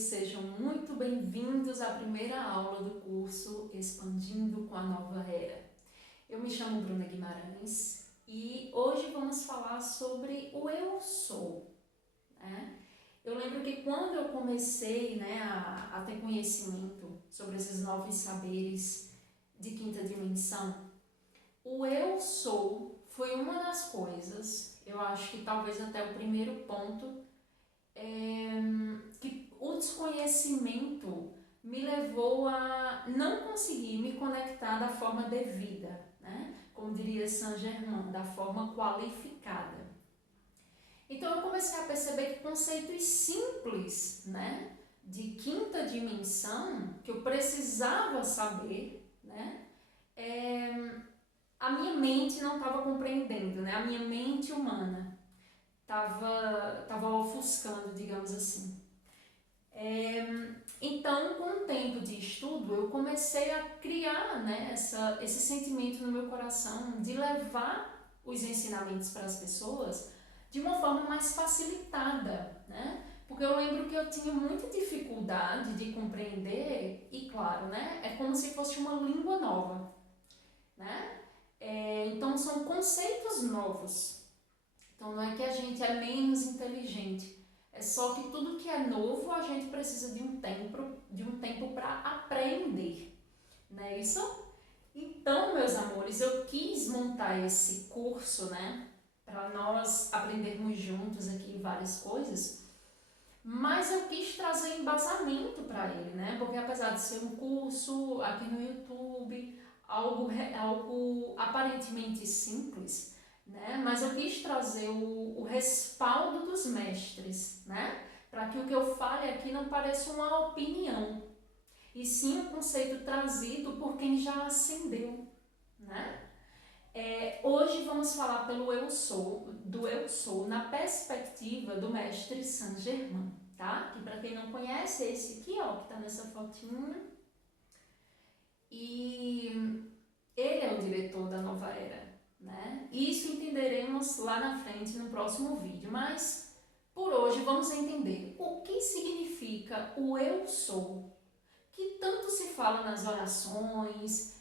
sejam muito bem-vindos à primeira aula do curso Expandindo com a Nova Era. Eu me chamo Bruna Guimarães e hoje vamos falar sobre o Eu Sou. Eu lembro que quando eu comecei a ter conhecimento sobre esses novos saberes de quinta dimensão, o Eu Sou foi uma das coisas, eu acho que talvez até o primeiro ponto, que o desconhecimento me levou a não conseguir me conectar da forma devida, como diria Saint-Germain, da forma qualificada. Então eu comecei a perceber que conceitos simples, de quinta dimensão, que eu precisava saber, a minha mente não estava compreendendo, a minha mente humana estava ofuscando, digamos assim. Então, com o tempo de estudo, eu comecei a criar esse sentimento no meu coração de levar os ensinamentos para as pessoas de uma forma mais facilitada, porque eu lembro que eu tinha muita dificuldade de compreender e, claro, é como se fosse uma língua nova, então são conceitos novos. Então não é que a gente é menos inteligente, é só que tudo que é novo a gente precisa de um tempo para aprender, não é isso? Então, meus amores, eu quis montar esse curso, para nós aprendermos juntos aqui várias coisas, mas eu quis trazer embasamento para ele, porque apesar de ser um curso aqui no YouTube, algo aparentemente simples, mas eu quis trazer o respaldo dos mestres, para que o que eu fale aqui não pareça uma opinião, e sim um conceito trazido por quem já ascendeu. Hoje vamos falar do Eu Sou, na perspectiva do mestre Saint-Germain, tá? Que para quem não conhece, é esse aqui, ó, que tá nessa fotinha. E ele é o diretor da Nova Era, Isso entenderemos lá na frente no próximo vídeo, mas por hoje vamos entender o que significa o Eu Sou, que tanto se fala nas orações,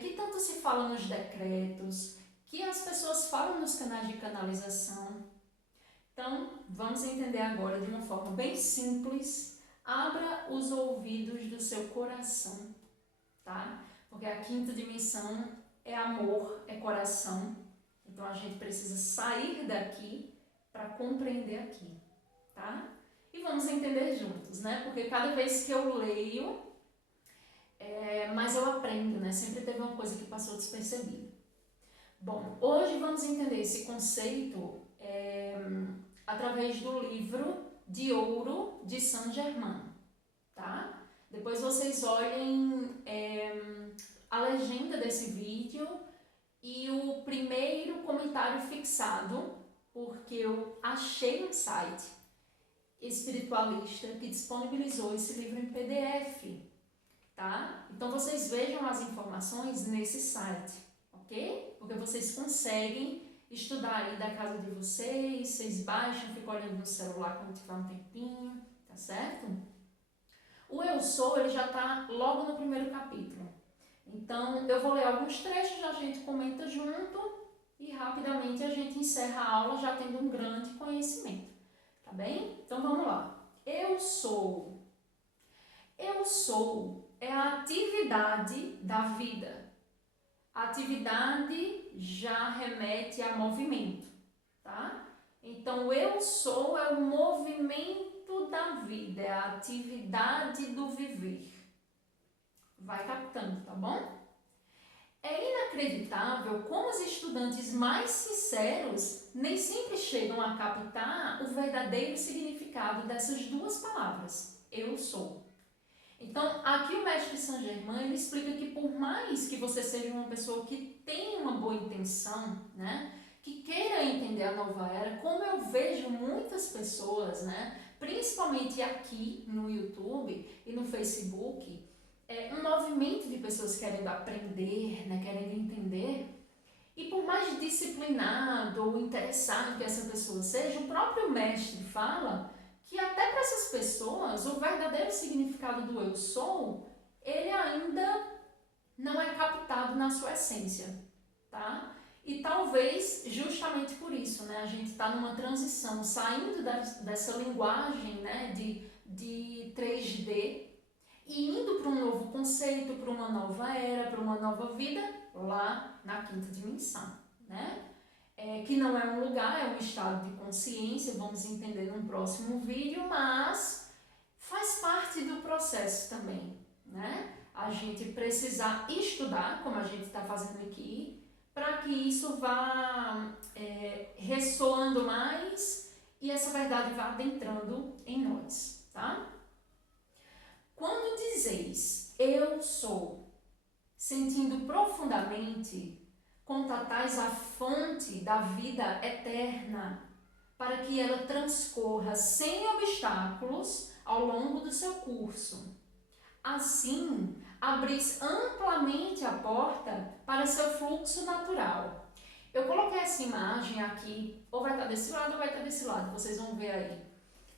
que tanto se fala nos decretos, que as pessoas falam nos canais de canalização. Então, vamos entender agora de uma forma bem simples. Abra os ouvidos do seu coração, tá? Porque a quinta dimensão é amor, é coração. Então, a gente precisa sair daqui para compreender aqui, tá? E vamos entender juntos, Porque cada vez que eu leio, mas eu aprendo, Sempre teve uma coisa que passou despercebida. Bom, hoje vamos entender esse conceito através do livro de Ouro de Saint-Germain, tá? Depois vocês olhem a legenda desse vídeo e o primeiro comentário fixado, porque eu achei um site espiritualista que disponibilizou esse livro em PDF, tá? Então vocês vejam as informações nesse site, ok? Porque vocês conseguem estudar aí da casa de vocês baixam, ficam olhando no celular quando tiver um tempinho, tá certo? O Eu Sou, ele já está logo no primeiro capítulo. Então, eu vou ler alguns trechos, a gente comenta junto e rapidamente a gente encerra a aula já tendo um grande conhecimento, tá bem? Então, vamos lá. Eu sou. Eu sou é a atividade da vida. A atividade já remete a movimento, tá? Então, eu sou é o movimento da vida, é a atividade do viver. Vai captando, tá bom? É inacreditável como os estudantes mais sinceros nem sempre chegam a captar o verdadeiro significado dessas duas palavras, eu sou. Então, aqui o mestre Saint-Germain ele explica que por mais que você seja uma pessoa que tem uma boa intenção, que queira entender a nova era, como eu vejo muitas pessoas, principalmente aqui no YouTube e no Facebook, um movimento de pessoas querendo aprender, querendo entender, e por mais disciplinado ou interessado que essa pessoa seja, o próprio mestre fala que até para essas pessoas o verdadeiro significado do eu sou, ele ainda não é captado na sua essência, tá? E talvez justamente por isso, né, a gente está numa transição, saindo dessa linguagem, né, de 3D e indo para um novo conceito, para uma nova era, para uma nova vida, lá na quinta dimensão, né? Que não é um lugar, é um estado de consciência, vamos entender num próximo vídeo, mas faz parte do processo também, né? A gente precisar estudar, como a gente está fazendo aqui, para que isso vá ressoando mais e essa verdade vá adentrando em nós, tá? Quando dizeis eu sou, sentindo profundamente, contatais a fonte da vida eterna, para que ela transcorra sem obstáculos ao longo do seu curso. Assim, abris amplamente a porta para seu fluxo natural. Eu coloquei essa imagem aqui, ou vai estar desse lado ou vai estar desse lado, vocês vão ver aí.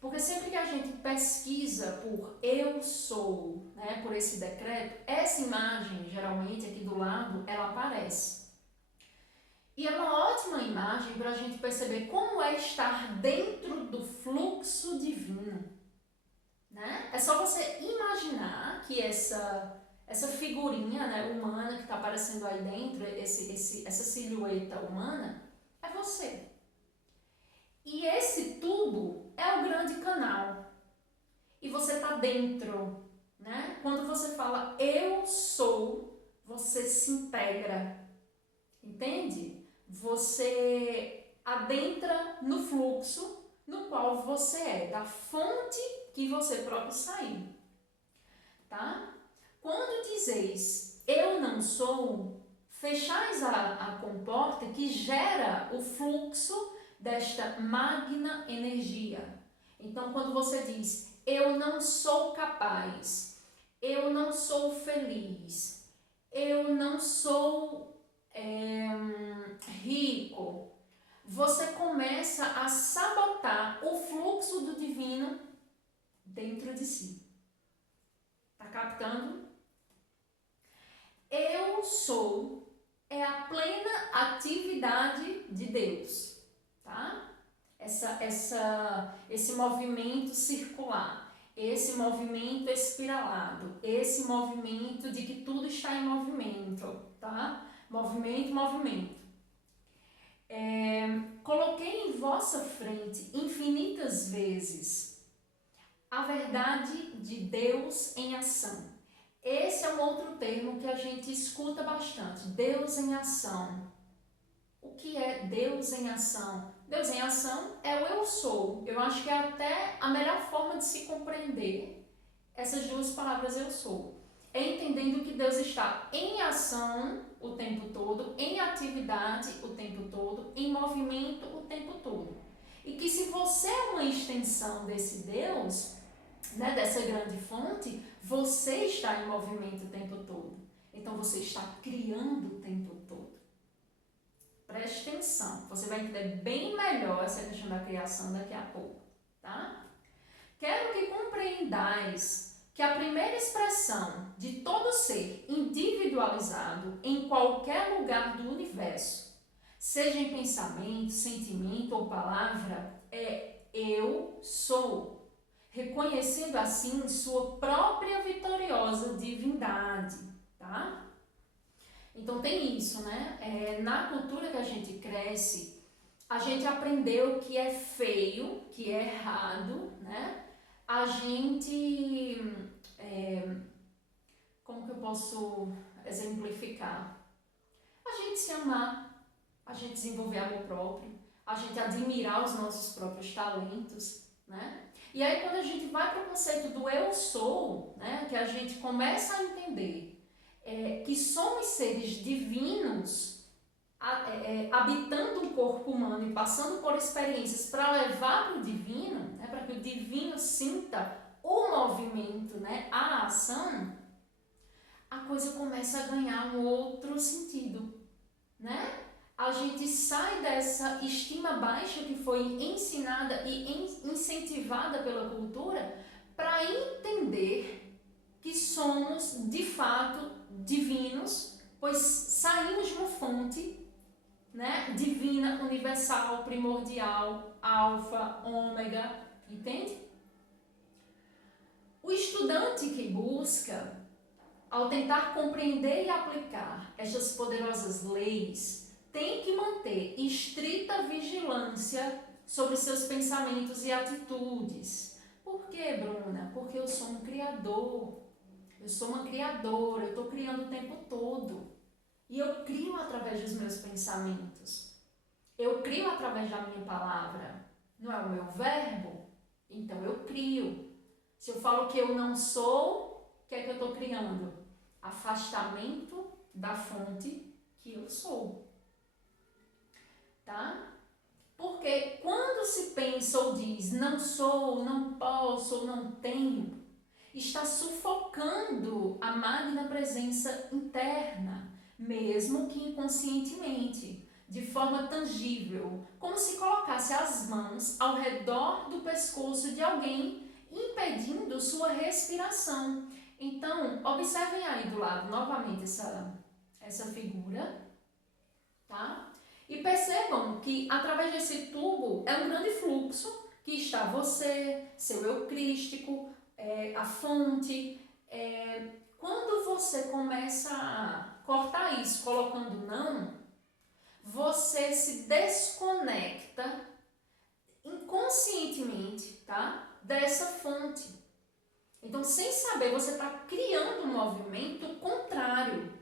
Porque sempre que a gente pesquisa por eu sou, né, por esse decreto, essa imagem, geralmente aqui do lado, ela aparece. E é uma ótima imagem para a gente perceber como é estar dentro do fluxo divino, né? É só você imaginar que essa figurinha, né, humana que está aparecendo aí dentro, essa silhueta humana, é você. E esse tubo é o grande canal. E você está dentro, né? Quando você fala eu sou, você se integra, entende? Você adentra no fluxo no qual você é, da fonte que você próprio saiu, tá? Quando dizeis eu não sou, fechais a comporta que gera o fluxo desta magna energia. Então, quando você diz eu não sou capaz, eu não sou feliz, eu não sou rico, você começa a sabotar o fluxo do divino dentro de si. Tá captando? Eu sou é a plena atividade de Deus, tá? Esse movimento circular, esse movimento espiralado, esse movimento de que tudo está em movimento, tá? Movimento. Coloquei em vossa frente infinitas vezes a verdade de Deus em ação. Esse é um outro termo que a gente escuta bastante, Deus em ação. O que é Deus em ação? Deus em ação é o eu sou. Eu acho que é até a melhor forma de se compreender essas duas palavras eu sou. É entendendo que Deus está em ação o tempo todo, em atividade o tempo todo, em movimento o tempo todo. E que se você é uma extensão desse Deus, né, dessa grande fonte, você está em movimento o tempo todo. Então você está criando o tempo todo. Preste atenção, você vai entender bem melhor essa questão da criação daqui a pouco, tá? Quero que compreendais que a primeira expressão de todo ser individualizado em qualquer lugar do universo, seja em pensamento, sentimento ou palavra, é eu sou, reconhecendo assim sua própria vitoriosa divindade, tá? Então tem isso, né? Na cultura que a gente cresce, a gente aprendeu que é feio, que é errado, né? A gente, como que eu posso exemplificar? A gente se amar, a gente desenvolver amor próprio, a gente admirar os nossos próprios talentos, né? E aí quando a gente vai para o conceito do eu sou, né? Que a gente começa a entender que somos seres divinos, habitando um corpo humano e passando por experiências para levar para o divino, né, para que o divino sinta o movimento, né, a ação, a coisa começa a ganhar um outro sentido, né? a gente sai dessa estima baixa que foi ensinada e incentivada pela cultura para entender que somos de fato divinos, pois saímos de uma fonte, né, divina, universal, primordial, alfa, ômega, entende? O estudante que busca, ao tentar compreender e aplicar estas poderosas leis, tem que manter estrita vigilância sobre seus pensamentos e atitudes. Por quê, Bruna? Porque eu sou um criador, eu sou uma criadora, eu estou criando o tempo todo. E eu crio através dos meus pensamentos. Eu crio através da minha palavra. Não é o meu verbo? Então eu crio. Se eu falo que eu não sou, o que é que eu estou criando? Afastamento da fonte que eu sou. Tá? Porque quando se pensa ou diz não sou, não posso ou não tenho, está sufocando a magna presença interna, mesmo que inconscientemente, de forma tangível, como se colocasse as mãos ao redor do pescoço de alguém, impedindo sua respiração. Então, observem aí do lado novamente essa figura, tá? E percebam que através desse tubo é um grande fluxo que está você, seu eu crístico, a fonte. Quando você começa a cortar isso colocando não, você se desconecta inconscientemente, tá? Dessa fonte. Então, sem saber, você está criando um movimento contrário,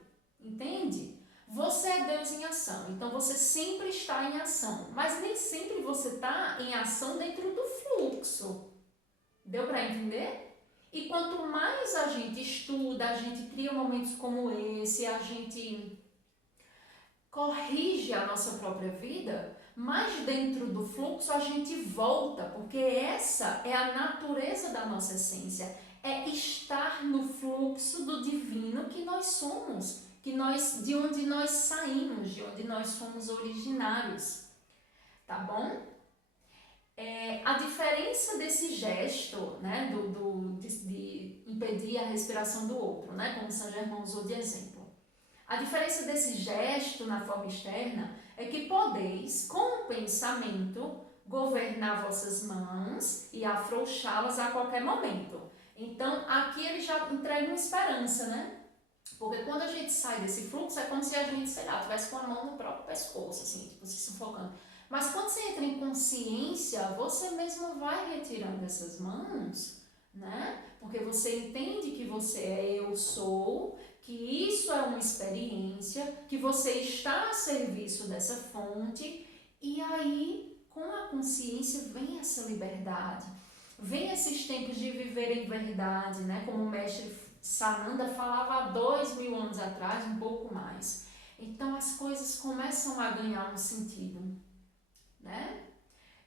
entende? Você é Deus em ação, então você sempre está em ação, mas nem sempre você está em ação dentro do fluxo. Deu para entender? E quanto mais a gente estuda, a gente cria momentos como esse, a gente corrige a nossa própria vida, mais dentro do fluxo a gente volta, porque essa é a natureza da nossa essência, é estar no fluxo do divino que nós somos, de onde nós saímos, de onde nós somos originários, tá bom? A diferença desse gesto, né, de impedir a respiração do outro, né, como Saint Germain usou de exemplo. A diferença desse gesto na forma externa é que podeis, com o pensamento, governar vossas mãos e afrouxá-las a qualquer momento. Então, aqui ele já entrega uma esperança, né? Porque quando a gente sai desse fluxo, é como se a gente, sei lá, tivesse com a mão no próprio pescoço, assim, tipo, se sufocando. Mas quando você entra em consciência, você mesmo vai retirando essas mãos, né? Porque você entende que você é eu sou, que isso é uma experiência, que você está a serviço dessa fonte, e aí, com a consciência, vem essa liberdade, vem esses tempos de viver em verdade, né? Como o mestre Sananda falava há 2000 anos atrás, um pouco mais. Então as coisas começam a ganhar um sentido, né?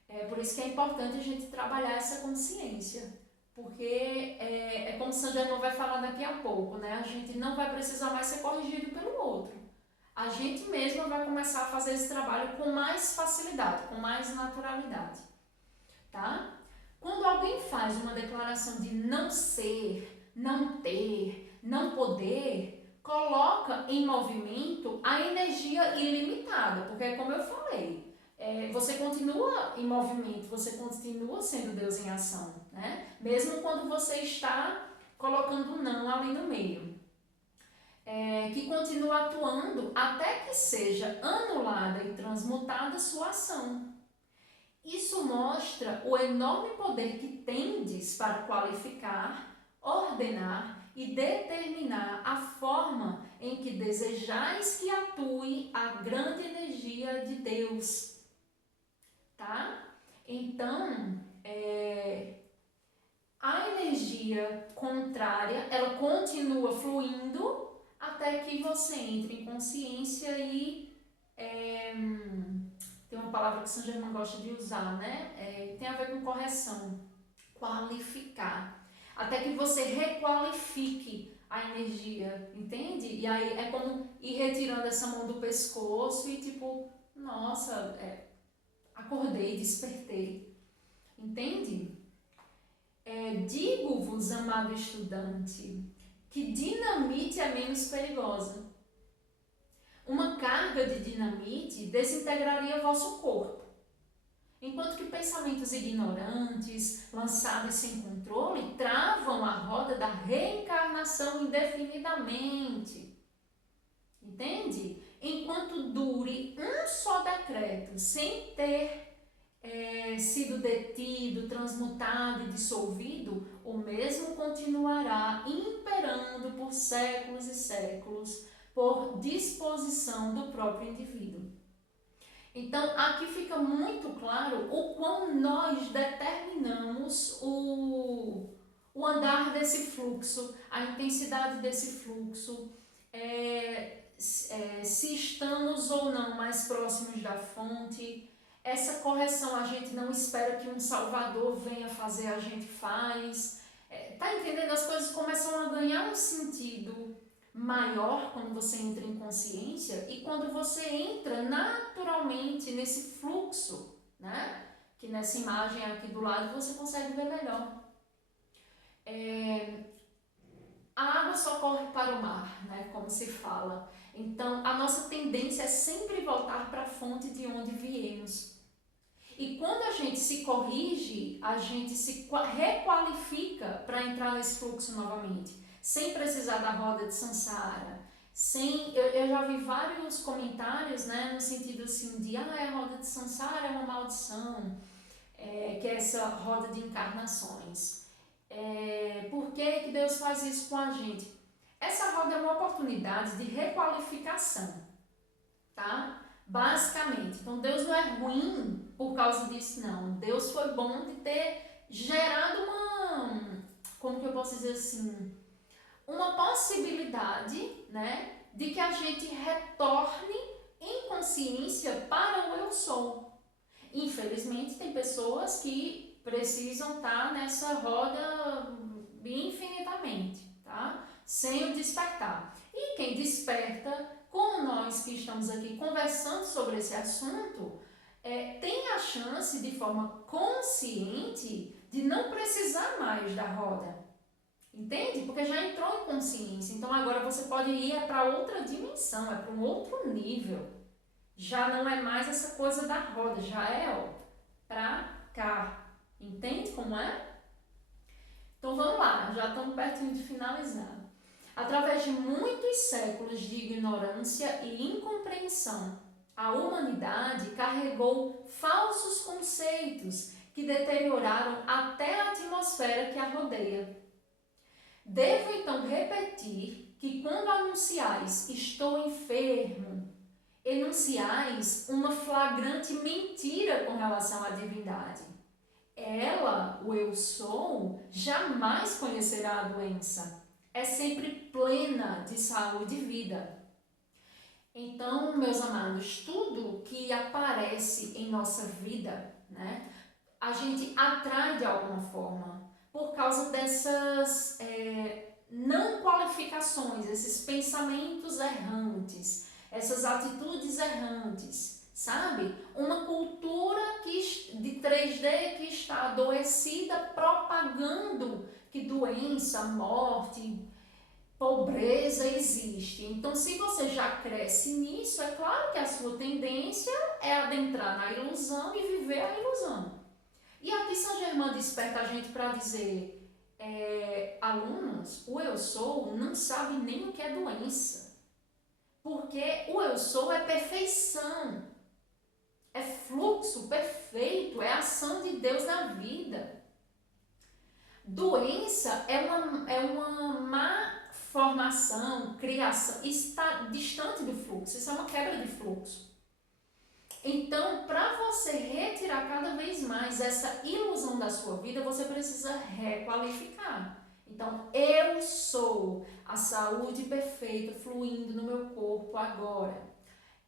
É por isso que é importante a gente trabalhar essa consciência, porque é como o Saint Germain vai falar daqui a pouco, né? A gente não vai precisar mais ser corrigido pelo outro. A gente mesma vai começar a fazer esse trabalho com mais facilidade, com mais naturalidade, tá? Quando alguém faz uma declaração de não ser, não ter, não poder, coloca em movimento a energia ilimitada, porque como eu falei, você continua em movimento, você continua sendo Deus em ação, né? Mesmo quando você está colocando um não ali no meio. Que continua atuando até que seja anulada e transmutada sua ação. Isso mostra o enorme poder que tendes para qualificar, ordenar e determinar a forma em que desejais que atue a grande energia de Deus, tá? Então, a energia contrária, ela continua fluindo até que você entre em consciência e tem uma palavra que Saint Germain gosta de usar, né? Tem a ver com correção, qualificar. Até que você requalifique a energia, entende? E aí é como ir retirando essa mão do pescoço e tipo nossa, acordei, despertei. Entende? Digo-vos, amado estudante, que dinamite é menos perigosa. Uma carga de dinamite desintegraria vosso corpo, enquanto que pensamentos ignorantes, lançados sem controle, travam a roda da reencarnação indefinidamente. Entende? Enquanto dure um só decreto, sem ter sido detido, transmutado e dissolvido, o mesmo continuará imperando por séculos e séculos, por disposição do próprio indivíduo. Então, aqui fica muito claro o quão nós determinamos o andar desse fluxo, a intensidade desse fluxo, se estamos ou não mais próximos da fonte. Essa correção a gente não espera que um salvador venha fazer, a gente faz. Tá entendendo? As coisas começam a ganhar um sentido maior quando você entra em consciência e quando você entra naturalmente nesse fluxo, né? Que nessa imagem aqui do lado você consegue ver melhor. A água só corre para o mar, né? Como se fala. Então, a nossa tendência é sempre voltar para a fonte de onde viemos. E quando a gente se corrige, a gente se requalifica para entrar nesse fluxo novamente, sem precisar da roda de samsara. Eu já vi vários comentários, né, no sentido assim de a roda de samsara é uma maldição, que é essa roda de encarnações. Por que Deus faz isso com a gente? Essa roda é uma oportunidade de requalificação, tá? Basicamente. Então, Deus não é ruim por causa disso, não. Deus foi bom de ter gerado como que eu posso dizer assim, uma possibilidade, né, de que a gente retorne em consciência para o eu sou. Infelizmente, tem pessoas que precisam estar nessa roda infinitamente, tá? Sem o despertar. E quem desperta, como nós que estamos aqui conversando sobre esse assunto, tem a chance de forma consciente de não precisar mais da roda. Entende? Porque já entrou em consciência. Então agora você pode ir para outra dimensão, para um outro nível. Já não é mais essa coisa da roda, já é para cá. Entende como é? Então vamos lá, já estamos pertinho de finalizar. Através de muitos séculos de ignorância e incompreensão, a humanidade carregou falsos conceitos que deterioraram até a atmosfera que a rodeia. Devo então repetir que quando anunciais estou enfermo, enunciais uma flagrante mentira com relação à divindade. Ela, o eu sou, jamais conhecerá a doença. É sempre plena de saúde e vida. Então, meus amados, tudo que aparece em nossa vida, né, a gente atrai de alguma forma, por causa dessas não qualificações, esses pensamentos errantes, essas atitudes errantes, sabe? Uma cultura de 3D que está adoecida, propagando que doença, morte, pobreza existe. Então, se você já cresce nisso, é claro que a sua tendência é adentrar na ilusão e viver a ilusão. E aqui São Germain desperta a gente para dizer, alunos, o eu sou não sabe nem o que é doença. Porque o eu sou é perfeição, é fluxo perfeito, é ação de Deus na vida. Doença é uma má formação, criação, está distante do fluxo, isso é uma quebra de fluxo. Então, para você retirar cada vez mais essa ilusão da sua vida, você precisa requalificar. Então, eu sou a saúde perfeita fluindo no meu corpo agora.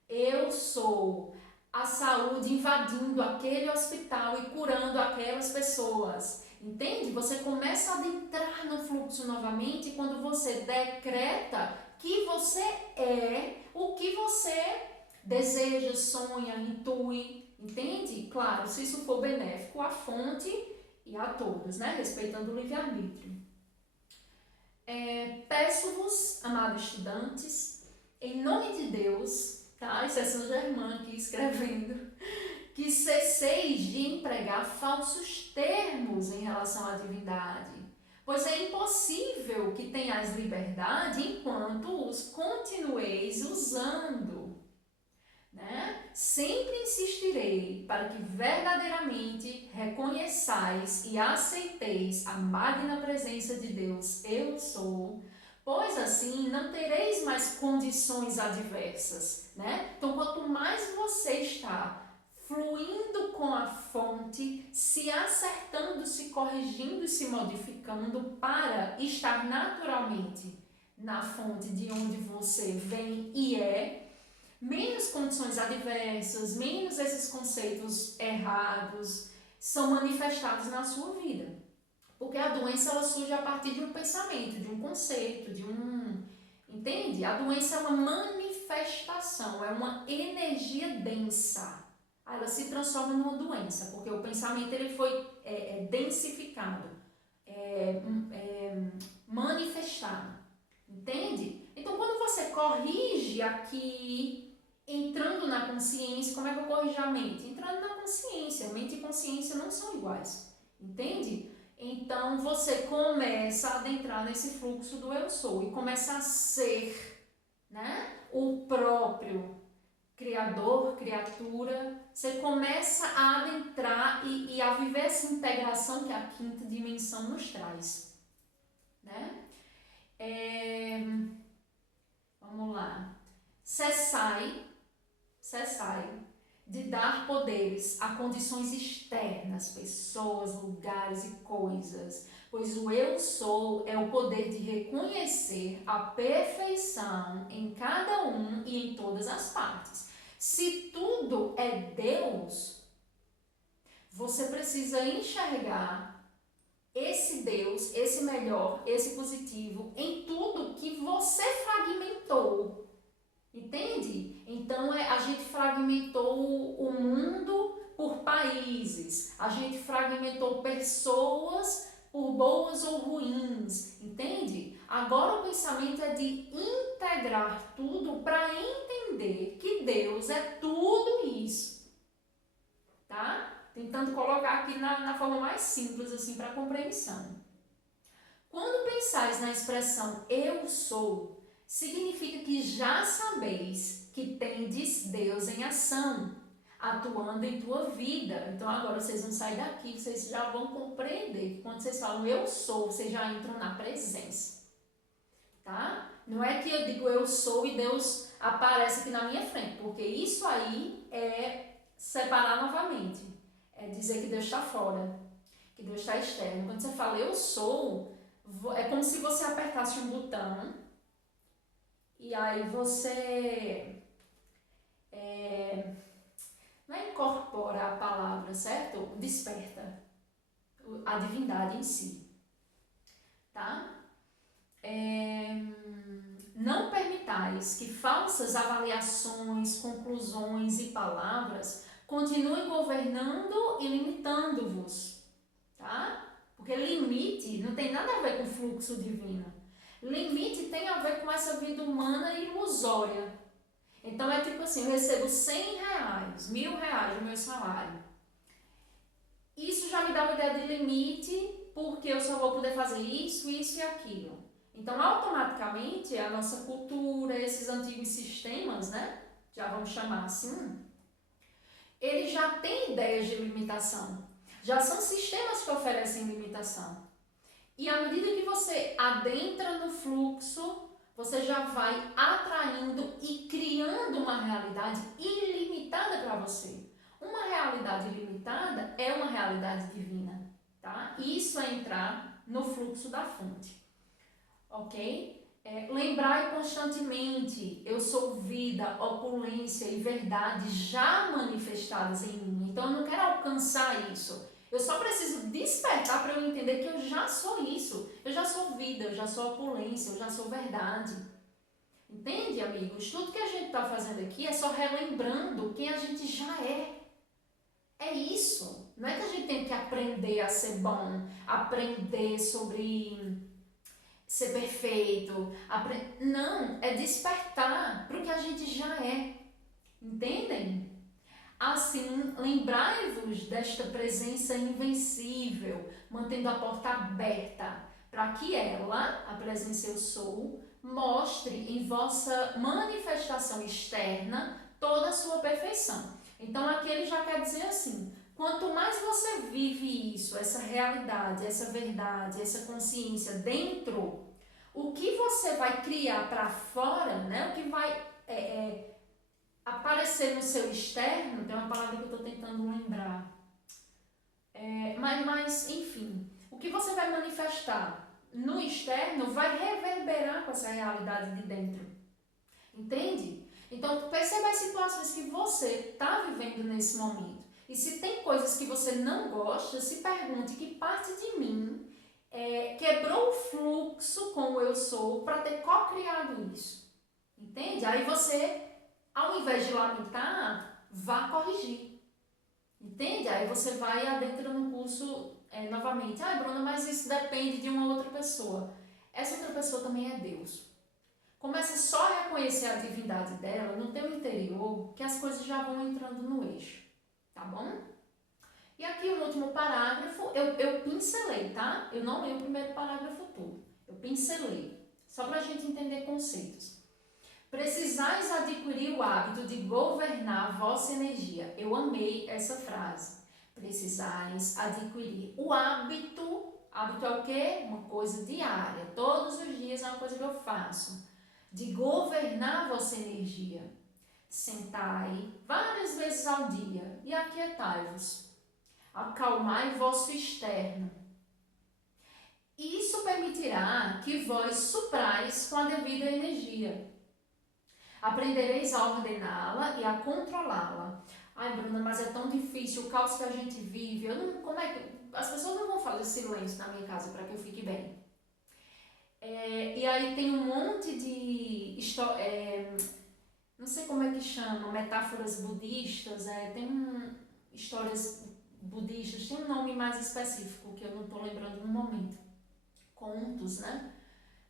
Eu sou a saúde invadindo aquele hospital e curando aquelas pessoas. Entende? Você começa a adentrar no fluxo novamente quando você decreta que você é o que você deseja, sonha, intui, entende? Claro, se isso for benéfico à fonte e a todos, né? Respeitando o livre-arbítrio. Peço-vos, amados estudantes, em nome de Deus, tá? Isso é São Germán aqui escrevendo, que cesseis de empregar falsos termos em relação à divindade, pois é impossível que tenhais liberdade enquanto os continueis usando, né? Sempre insistirei para que verdadeiramente reconheçais e aceiteis a magna presença de Deus, eu sou, pois assim não tereis mais condições adversas, né? Então, quanto mais você está fluindo com a fonte, se acertando, se corrigindo e se modificando para estar naturalmente na fonte de onde você vem e é, menos condições adversas, menos esses conceitos errados são manifestados na sua vida. Porque a doença ela surge a partir de um pensamento, de um conceito, entende? A doença é uma manifestação, é uma energia densa. Ela se transforma numa doença, porque o pensamento ele foi densificado, manifestado, entende? Então, quando você corrige aqui, entrando na consciência, como é que eu corrijo a mente? Entrando na consciência, mente e consciência não são iguais, entende? Então, você começa a adentrar nesse fluxo do eu sou e começa a ser, né, o próprio criador, criatura, você começa a adentrar e a viver essa integração que a quinta dimensão nos traz, né? Vamos lá. Cessai de dar poderes a condições externas, pessoas, lugares e coisas, pois o eu sou é o poder de reconhecer a perfeição em cada um e em todas as partes. Se tudo é Deus, você precisa enxergar esse Deus, esse melhor, esse positivo em tudo que você fragmentou. Entende? Então, a gente fragmentou o mundo por países, a gente fragmentou pessoas por boas ou ruins, entende? Agora o pensamento é de integrar tudo para entender que Deus é tudo isso, tá? Tentando colocar aqui na forma mais simples, assim, para compreensão. Quando pensais na expressão eu sou, significa que já sabeis que tendes Deus em ação, atuando em tua vida. Então agora vocês vão sair daqui, vocês já vão compreender que quando vocês falam eu sou, vocês já entram na presença, tá? Não é que eu digo eu sou e Deus aparece aqui na minha frente, porque isso aí é separar novamente, é dizer que Deus está fora, que Deus está externo. Quando você fala eu sou, é como se você apertasse um botão e aí você não incorpora a palavra, certo? Desperta a divindade em si, tá? Não permitais que falsas avaliações, conclusões e palavras continuem governando e limitando-vos, tá? Porque limite não tem nada a ver com fluxo divino. Limite tem a ver com essa vida humana ilusória. Então é tipo assim, eu recebo 100 reais, 1.000 reais do meu salário. Isso já me dá uma ideia de limite, porque eu só vou poder fazer isso, isso e aquilo. Então automaticamente a nossa cultura, esses antigos sistemas, né, já vamos chamar assim, eles já têm ideias de limitação. Já são sistemas que oferecem limitação. E à medida que você adentra no fluxo, você já vai atraindo e criando uma realidade ilimitada para você. Uma realidade ilimitada é uma realidade divina, tá? Isso é entrar no fluxo da fonte, ok? Lembrai constantemente, eu sou vida, opulência e verdade já manifestadas em mim. Então eu não quero alcançar isso. Eu só preciso despertar para eu entender que eu já sou isso. Eu já sou vida, eu já sou opulência, eu já sou verdade. Entende, amigos? Tudo que a gente está fazendo aqui é só relembrando quem a gente já é. É isso. Não é que a gente tem que aprender a ser bom, aprender sobre ser perfeito. Não, é despertar para o que a gente já é. Entendem? Assim, lembrai-vos desta presença invencível, mantendo a porta aberta, para que ela, a presença eu sou, mostre em vossa manifestação externa toda a sua perfeição. Então aqui ele já quer dizer assim, quanto mais você vive isso, essa realidade, essa verdade, essa consciência dentro, o que você vai criar para fora, né? O que vai aparecer no seu externo, tem uma palavra que eu estou tentando lembrar, mas enfim, o que você vai manifestar no externo vai reverberar com essa realidade de dentro, entende? Então perceba as situações que você está vivendo nesse momento, e se tem coisas que você não gosta, se pergunte que parte de mim quebrou o fluxo com o eu sou para ter co-criado isso, entende? Aí você, ao invés de lamentar, vá corrigir. Entende? Aí você vai adentra no curso novamente. Ah, Bruna, mas isso depende de uma outra pessoa. Essa outra pessoa também é Deus. Começa só a reconhecer a divindade dela no teu interior, que as coisas já vão entrando no eixo. Tá bom? E aqui o último parágrafo, eu pincelei, tá? Eu não leio o primeiro parágrafo todo. Eu pincelei. Só para a gente entender conceitos. Precisais adquirir o hábito de governar a vossa energia. Eu amei essa frase. Precisais adquirir o hábito. Hábito é o quê? Uma coisa diária. Todos os dias é uma coisa que eu faço. De governar a vossa energia. Sentai várias vezes ao dia e aquietai-vos. Acalmai vosso externo. Isso permitirá que vós suprais com a devida energia. Aprendereis a ordená-la e a controlá-la. Ai, Bruna, mas é tão difícil o caos que a gente vive. Como é que as pessoas não vão fazer silêncio na minha casa para que eu fique bem? E aí tem um monte de não sei como é que chama, metáforas budistas. Tem histórias budistas, tem um nome mais específico que eu não estou lembrando no momento. Contos, né?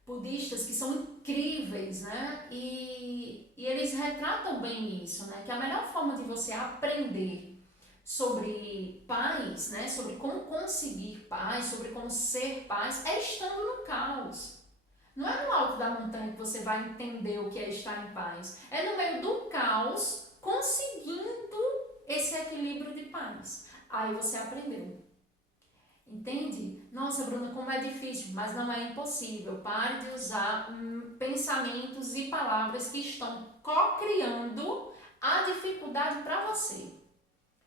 Budistas que são incríveis, né? E eles retratam bem isso, né? Que a melhor forma de você aprender sobre paz, né? Sobre como conseguir paz, sobre como ser paz, é estando no caos. Não é no alto da montanha que você vai entender o que é estar em paz. É no meio do caos, conseguindo esse equilíbrio de paz. Aí você aprendeu. Entende? Nossa, Bruna, como é difícil, mas não é impossível. Pare de usar pensamentos e palavras que estão co-criando a dificuldade para você.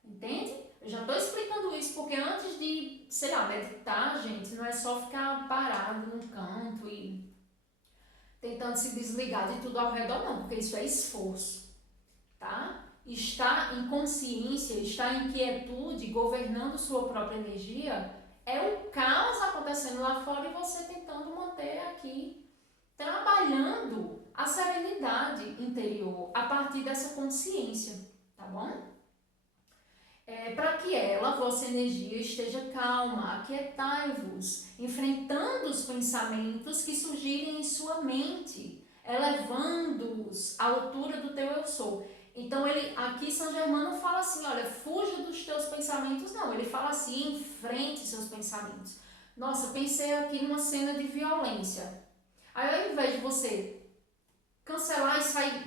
Entende? Eu já estou explicando isso porque antes de, sei lá, meditar, gente, não é só ficar parado num canto e tentando se desligar de tudo ao redor, não, porque isso é esforço, tá? Estar em consciência, estar em quietude, governando sua própria energia, é o caos acontecendo lá fora e você tentando manter aqui, trabalhando a serenidade interior a partir dessa consciência, tá bom? Para que ela, vossa energia, esteja calma, aquietai-vos, enfrentando os pensamentos que surgirem em sua mente, elevando-os à altura do teu eu sou. Então, aqui São Germano fala assim, olha, fuja dos teus pensamentos. Não, ele fala assim, enfrente seus pensamentos. Nossa, pensei aqui numa cena de violência. Aí, ao invés de você cancelar e sair,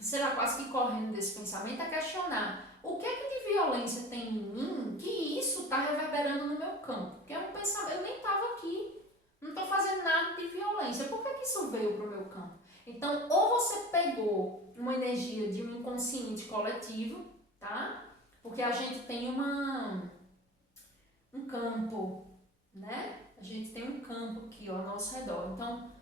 sei lá, quase que correndo desse pensamento, é questionar. O que é que de violência tem em mim que isso está reverberando no meu campo? Porque é um pensamento, eu nem estava aqui, não estou fazendo nada de violência. Por que isso veio para o meu campo? Então, ou você pegou uma energia de um inconsciente coletivo, tá? Porque a gente tem um campo, né? A gente tem um campo aqui, ó, ao nosso redor. Então,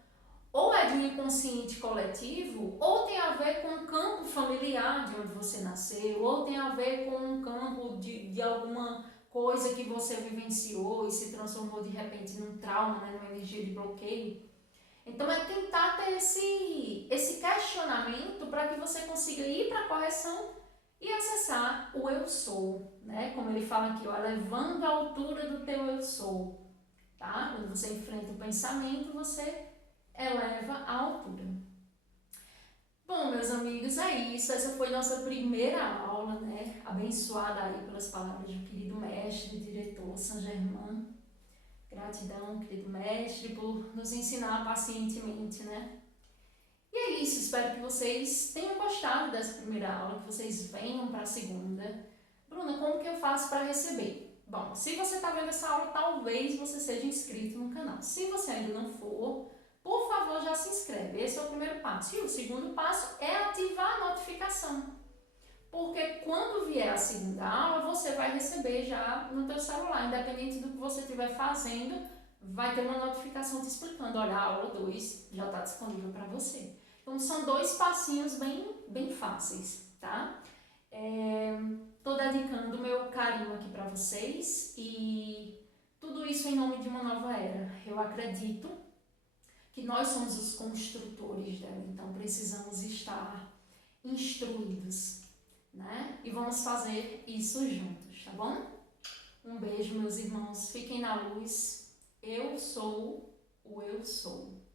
ou é de um inconsciente coletivo, ou tem a ver com um campo familiar de onde você nasceu, ou tem a ver com um campo de alguma coisa que você vivenciou e se transformou de repente num trauma, né, numa energia de bloqueio. Então é tentar ter esse questionamento para que você consiga ir para a correção e acessar o eu sou, né? Como ele fala aqui, ó, elevando a altura do teu eu sou, tá? Quando você enfrenta o pensamento, você eleva a altura. Bom, meus amigos, é isso. Essa foi nossa primeira aula, né? Abençoada aí pelas palavras do querido mestre, diretor Saint Germain. Gratidão, querido mestre, por nos ensinar pacientemente, né? E é isso, espero que vocês tenham gostado dessa primeira aula, que vocês venham para a segunda. Bruna, como que eu faço para receber? Bom, se você está vendo essa aula, talvez você seja inscrito no canal. Se você ainda não for, por favor, já se inscreve. Esse é o primeiro passo. E o segundo passo é ativar a notificação. Porque quando vier a segunda aula, você vai receber já no teu celular, independente do que você estiver fazendo, vai ter uma notificação te explicando, olha, a aula 2 já está disponível para você. Então, são 2 passinhos bem fáceis, tá? Tô dedicando o meu carinho aqui para vocês e tudo isso em nome de uma nova era. Eu acredito que nós somos os construtores dela, então precisamos estar instruídos, né? E vamos fazer isso juntos, tá bom? Um beijo, meus irmãos. Fiquem na luz. Eu sou o eu sou.